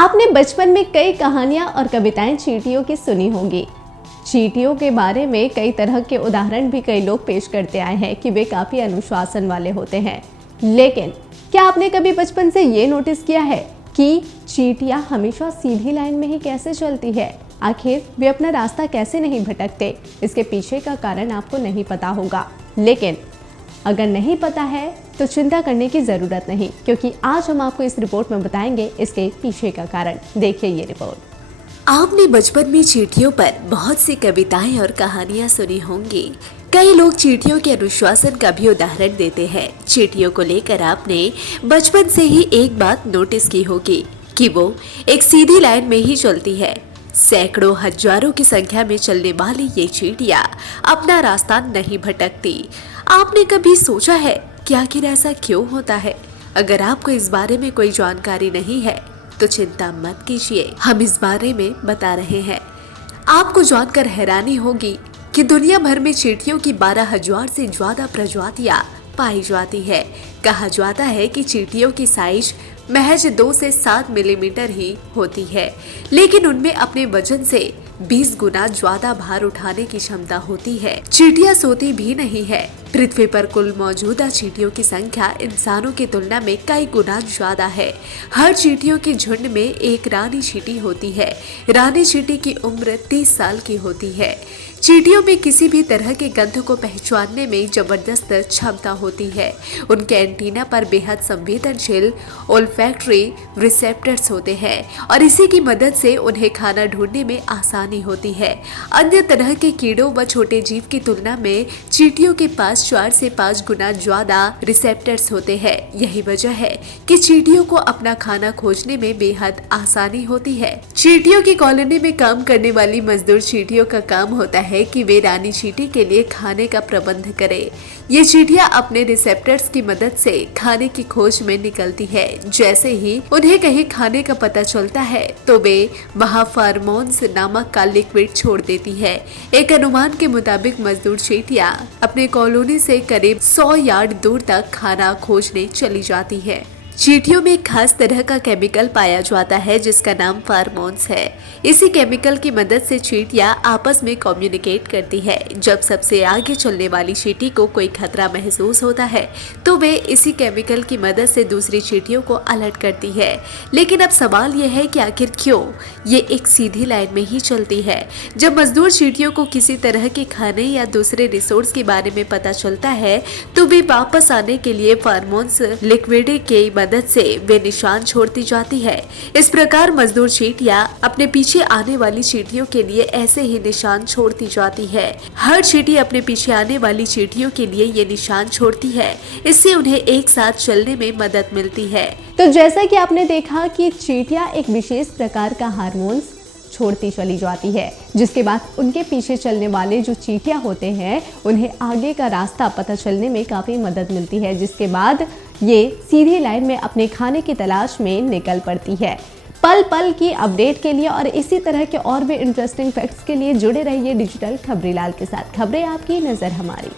आपने बचपन में कई कहानियां और कविताएं चींटियों की सुनी होंगी। चींटियों के बारे में कई तरह के उदाहरण भी कई लोग पेश करते आए हैं कि वे काफी अनुशासन वाले होते हैं। लेकिन क्या आपने कभी बचपन से ये नोटिस किया है कि चींटियां हमेशा सीधी लाइन में ही कैसे चलती है? आखिर वे अपना रास्ता कैसे नहीं भटकते? इसके पीछे का कारण आपको नहीं पता होगा, लेकिन अगर नहीं पता है तो चिंता करने की ज़रूरत नहीं, क्योंकि आज हम आपको इस रिपोर्ट में बताएंगे इसके पीछे का कारण। देखिए ये रिपोर्ट। आपने बचपन में चींटियों पर बहुत सी कविताएं और कहानियां सुनी होंगी। कई लोग चींटियों के अनुशासन का भी उदाहरण देते हैं। चींटियों को लेकर आपने बचपन से ही एक बात नोटिस की होगी कि वो एक सीधी लाइन में ही चलती है। सैकड़ों हजारों की संख्या में चलने वाली ये चींटियां अपना रास्ता नहीं भटकती। आपने कभी सोचा है कि आखिर ऐसा क्यों होता है? अगर आपको इस बारे में कोई जानकारी नहीं है तो चिंता मत कीजिए, हम इस बारे में बता रहे हैं। आपको जानकर हैरानी होगी कि दुनिया भर में चींटियों की 12,000 से ज्यादा प्रजातियां पाई जाती है। कहा जाता है कि चींटियों की साइज महज 2 से 7 मिलीमीटर ही होती है, लेकिन उनमें अपने वजन से 20 गुना ज्यादा भार उठाने की क्षमता होती है। चींटियां सोती भी नहीं है। पृथ्वी पर कुल मौजूदा चींटियों की संख्या इंसानों की तुलना में कई गुना ज्यादा है। हर चींटियों के झुंड में एक रानी चींटी होती है। रानी चींटी की उम्र 30 साल की होती है। चींटियों में किसी भी तरह के गंध को पहचानने में जबरदस्त क्षमता होती है। उनके एंटीना पर बेहद संवेदनशील ओल्फैक्टरी रिसेप्टर्स होते हैं और इसी की मदद से उन्हें खाना ढूंढने में आसानी होती है। अन्य तरह के कीड़ों व छोटे जीव की तुलना में चींटियों के पास 4 से 5 गुना ज्यादा रिसेप्टर्स होते हैं। यही वजह है कि चींटियों को अपना खाना खोजने में बेहद आसानी होती है। चींटियों की कॉलोनी में काम करने वाली मजदूर चींटियों का काम होता है कि वे रानी चींटी के लिए खाने का प्रबंध करें। ये चींटियां अपने रिसेप्टर्स की मदद से खाने की खोज में निकलती है। जैसे ही उन्हें कहीं खाने का पता चलता है तो वे वहां फेरोमोन्स नामक का लिक्विड छोड़ देती है। एक अनुमान के मुताबिक मजदूर चींटियां अपने कॉलोनी से करीब 100 यार्ड दूर तक खाना खोजने चली जाती है। चींटियों में एक खास तरह का केमिकल पाया जाता है जिसका नाम फेरोमोन्स है। इसी केमिकल की मदद से चींटियां आपस में कम्युनिकेट करती है। जब सबसे आगे चलने वाली चींटी को कोई खतरा महसूस होता है तो वे इसी केमिकल की मदद से दूसरी चींटियों को अलर्ट करती है। लेकिन अब सवाल यह है कि आखिर क्यों ये एक सीधी लाइन में ही चलती है? जब मजदूर चींटियों को किसी तरह के खाने या दूसरे रिसोर्स के बारे में पता चलता है तो वे वापस आने के लिए फेरोमोन्स लिक्विड के मदद से वे निशान छोड़ती जाती है। इस प्रकार मजदूर चींटियां अपने पीछे आने वाली चींटियों के लिए ऐसे ही निशान छोड़ती जाती है। हर चींटी अपने पीछे आने वाली चींटियों के लिए ये निशान छोड़ती है। इससे उन्हें एक साथ चलने में मदद मिलती है। तो जैसा कि आपने देखा कि चींटियां एक विशेष प्रकार का हार्मोन्स छोड़ती चली जाती है, जिसके बाद उनके पीछे चलने वाले जो चींटियां होते हैं उन्हें आगे का रास्ता पता चलने में काफ़ी मदद मिलती है, जिसके बाद ये सीधी लाइन में अपने खाने की तलाश में निकल पड़ती है। पल पल की अपडेट के लिए और इसी तरह के और भी इंटरेस्टिंग फैक्ट्स के लिए जुड़े रहिए डिजिटल खबरीलाल के साथ। खबरें आपकी, नज़र हमारी।